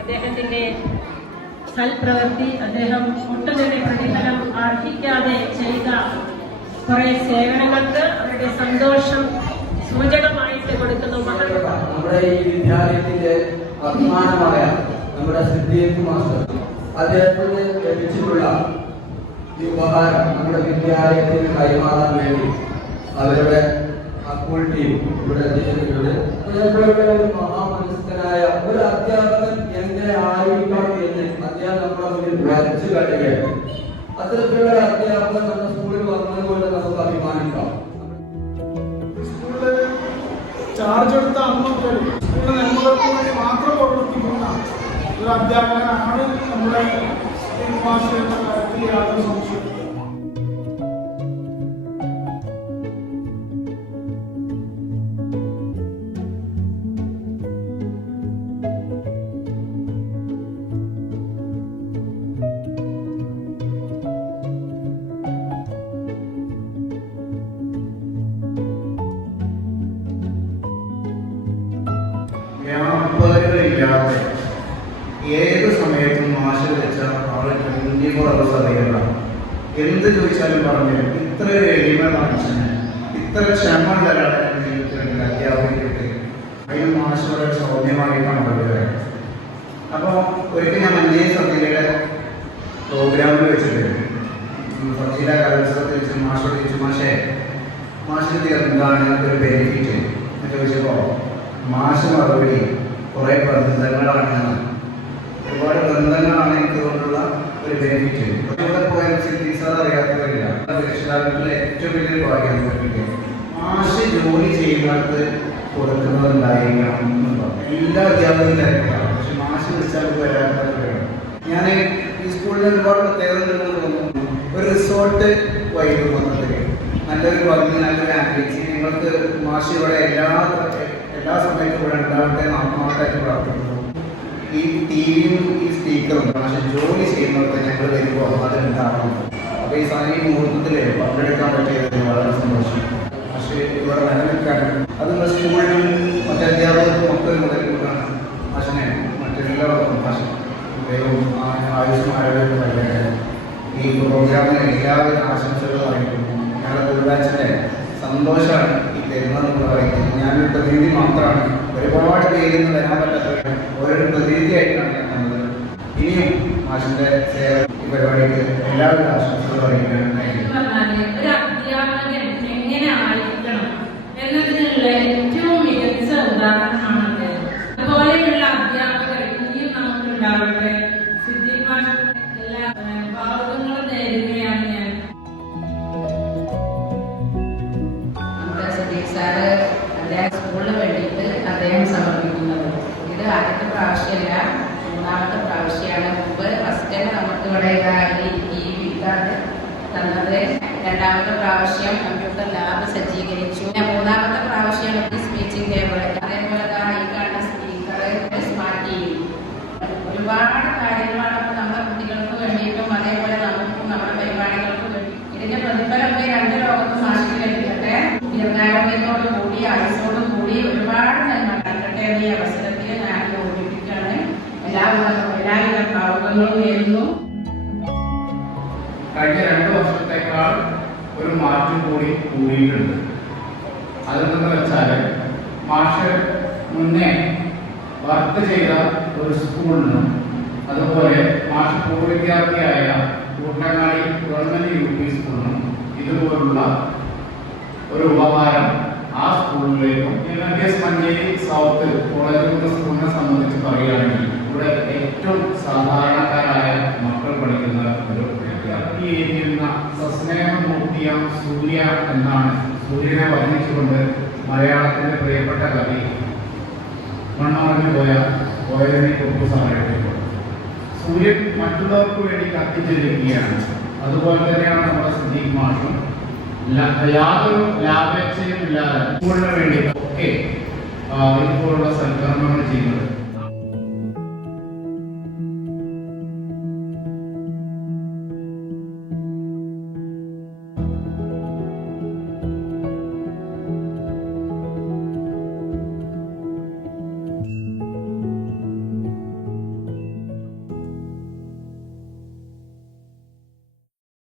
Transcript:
അദ്ദേഹത്തിന്റെ സൽപ്രവൃത്തി അദ്ദേഹം ഒട്ടും പ്രതിഫലം അർഹിക്കാതെ ചെയ്ത കുറെ സേവനങ്ങൾക്ക് അവരുടെ സന്തോഷം സൂചകമായിട്ട് കൊടുക്കുന്നു നമ്മുടെ ഈ വിദ്യാലയത്തിന്റെ അഭിമാനമായ നമ്മുടെ സിദ്ധിയേക്ക് മാസ്റ്റർ അദ്ദേഹത്തിന് ലഭിച്ചിട്ടുള്ള ഈ ഉപഹാരം നമ്മുടെ വിദ്യാലയത്തിന് കൈമാറാൻ വേണ്ടി അവരുടെ സ്കൂൾ ടീം ഇവിടെ എത്തിച്ചിട്ടുണ്ട് അതേപോലെ ഒരു മഹാമനസ്കനായ ഒരു അധ്യാപകൻ ആയിരിക്കണം എന്ന് അദ്ദേഹം നമ്മുടെ മുന്നിൽ വരച്ചു കാട്ടുകയാണ് അത്തരത്തിലുള്ള ഒരു അധ്യാപകൻ നമ്മുടെ സ്കൂളിൽ വന്നതുകൊണ്ട് നമുക്ക് അഭിമാനിക്കാം ചാർജ് എടുത്ത മുതൽ സ്കൂളിലെ നന്മകൾക്ക് വേണ്ടി മാത്രം പ്രവർത്തിക്കുന്ന ഒരു അധ്യാപകനാണ് നമ്മുടെ മാഷ് എന്ന കാര്യത്തിൽ യാതൊരു സംശയവും വ്യാപാരികളില്ലാതെ ഏത് സമയത്തും മാഷ് വെച്ച ആൾ ട്വന്റി ഫോർ അവേഴ്സ് അറിയണം. എന്ത് ചോദിച്ചാലും പറഞ്ഞു ഇത്ര എളിമ മനുഷ്യന് ഇത്ര ക്ഷമ ഉള്ള ഒരാളെ അധ്യാപകർക്ക് അതിന് മാഷ് സൗമ്യമായിട്ടാണ് അപ്പോൾ ഒരിക്കൽ ഞാൻ മഞ്ചേരി സദ്യയുടെ പ്രോഗ്രാമിൽ വെച്ചിട്ട് സദ്യയുടെ കലോത്സവത്തിൽ വെച്ച് മാഷോട് ചോദിച്ചു മാഷേ മാഷിന് എന്താണ് ഒരു ബെനിഫിറ്റ് എന്ന് ചോദിച്ചപ്പോൾ മാഷ് മറുപടി കുറേ ബന്ധങ്ങളാണ് ഒരുപാട് ബന്ധങ്ങളാണ് എനിക്ക് കൊണ്ടുള്ള ഒരു ബെനിഫിറ്റ് ഇവിടെ പോയാൽ ചികിത്സ അറിയാത്തവരില്ല. രക്ഷിതാക്കളുടെ ഏറ്റവും വലിയ ഭാഗ്യം മാഷ് ജോലി ചെയ്യുന്നിടത്ത് കൊടുക്കുന്നതുണ്ടായിരിക്കണം പറഞ്ഞു. എല്ലാ അധ്യാപകരും തിരക്കാണ് പക്ഷെ മാഷ് വിളിച്ചാൽ വരാത്തവരാണ് ഞാൻ ഈ സ്കൂളിൽ ഒരുപാട് പ്രത്യേകത തോന്നുന്നു. ഒരു റിസോർട്ട് വൈകും വന്നത് നല്ലൊരു ഭംഗി നല്ലൊരു ആംബിയൻസ് നിങ്ങൾക്ക് മാഷ് ഇവിടെ എല്ലാ എല്ലാ സമയത്തും ഇവിടെ എന്ന് ആത്മാർത്ഥമായിട്ട് പ്രാർത്ഥിക്കുന്നു. ഈ ടി വിയും ഈ സ്പീക്കറും പക്ഷേ ജോലി ചെയ്യുന്നവർക്ക് ഞങ്ങൾ വരുമ്പോൾ അത് ഉണ്ടാവണം. അപ്പോൾ ഈ സാധനം ഈ മുഹൂർത്തത്തിൽ പങ്കെടുക്കാൻ പറ്റിയത് വളരെ സന്തോഷം. പക്ഷേ ഇവിടെ നിലനിൽക്കാൻ അത് സ്കൂളിലും യു പറഞ്ഞാൽ ഒരു അധ്യാപകൻ എങ്ങനെ ആയിരിക്കണം എന്നതിനുള്ള ഏറ്റവും മികച്ച ഉദാഹരണമാണ് അദ്ദേഹം. അതുപോലെയുള്ള അധ്യാപകർ ഇനിയും നമുക്കുണ്ടാവട്ടെ. സാറ് അദ്ദേഹം സ്കൂളിന് വേണ്ടിയിട്ട് അദ്ദേഹം സമർപ്പിക്കുന്നത്. ഇത് ആദ്യത്തെ പ്രാവശ്യമല്ല മൂന്നാമത്തെ പ്രാവശ്യമാണ് മുമ്പ് ഫസ്റ്റ് തന്നെ നമുക്ക് ഇവിടെ ഇതാ ഈ ഈ ഇതാണ് തന്നത് രണ്ടാമത്തെ പ്രാവശ്യം കമ്പ്യൂട്ടർ ലാബ് സജ്ജീകരിച്ചു. പിന്നെ മൂന്നാമത്തെ പ്രാവശ്യം സ്പീച്ചിങ് ടേബിൾ അതേപോലെ ഈ കാണുന്ന സ്പീക്കർ സ്മാർട്ട് ടി വി ഒരുപാട് കാര്യങ്ങളാണ് അപ്പോൾ നമ്മുടെ കുട്ടികൾക്ക് വേണ്ടിയിട്ടും അതേപോലെ നമുക്കും നമ്മുടെ പരിപാടികൾക്കും വേണ്ടി ഇതിന്റെ പ്രതിഫലമൊക്കെ രണ്ട് ലോകത്തും ലഭിക്കട്ടെ ദീർഘാരോഗ്യത്തോടു കൂടി ആയുസോട് കൂടി ഒരുപാട് നന്മ എന്ന ഈ അവസരത്തിൽ ഞാൻ ഓർമ്മിപ്പിക്കുകയാണ്. എല്ലാ എല്ലാവിധ ഭാവുകങ്ങളും നേരുന്നു. കഴിഞ്ഞ രണ്ട് വർഷത്തേക്കാൾ ഒരു മാറ്റം കൂടി കൂടിയിട്ടുണ്ട്. അതെന്തെന്ന് വെച്ചാൽ മാഷ് മുന്നേ വർക്ക് ചെയ്ത ഒരു സ്കൂളിനും അതുപോലെ മാഷ് പൂർവ വിദ്യാർത്ഥിയായ കൂട്ടങ്ങാടി ഗവൺമെന്റ് യു പി സ്കൂളിനും ഇതുപോലുള്ള ഒരു ഉപഹാരം ആ സ്കൂളിലേക്കും എസ് മഞ്ചേരി സൗത്ത് കോളേജ് സ്കൂളിനെ സംബന്ധിച്ച് പറയുകയാണെങ്കിൽ ഇവിടെ ഏറ്റവും സാധാരണക്കാരായ മക്കൾ പഠിക്കുന്ന ഒരു വിദ്യാർത്ഥി. ഈ ഏരിയുന്ന സസ്നേഹമൂർത്തിയാം സൂര്യ എന്നാണ്. സൂര്യനെ വർണിച്ചുകൊണ്ട് മലയാളത്തിന്റെ പ്രിയപ്പെട്ട കവി മണ്ണമറിഞ്ഞു പോയ ഓയരണി കുറിപ്പ് സമർപ്പിക്കുന്നത് സൂര്യൻ മറ്റുള്ളവർക്ക് വേണ്ടി കത്തിച്ചിരിക്കുകയാണ്. അതുപോലെ തന്നെയാണ് നമ്മുടെ സിദ്ദീഖ് മാഷും. യാതൊരു ലാഭേച്ഛയും ഇല്ലാതെ വേണ്ടി ഒക്കെ ഇതുപോലുള്ള സൽക്കരണങ്ങൾ ചെയ്യുന്നത്.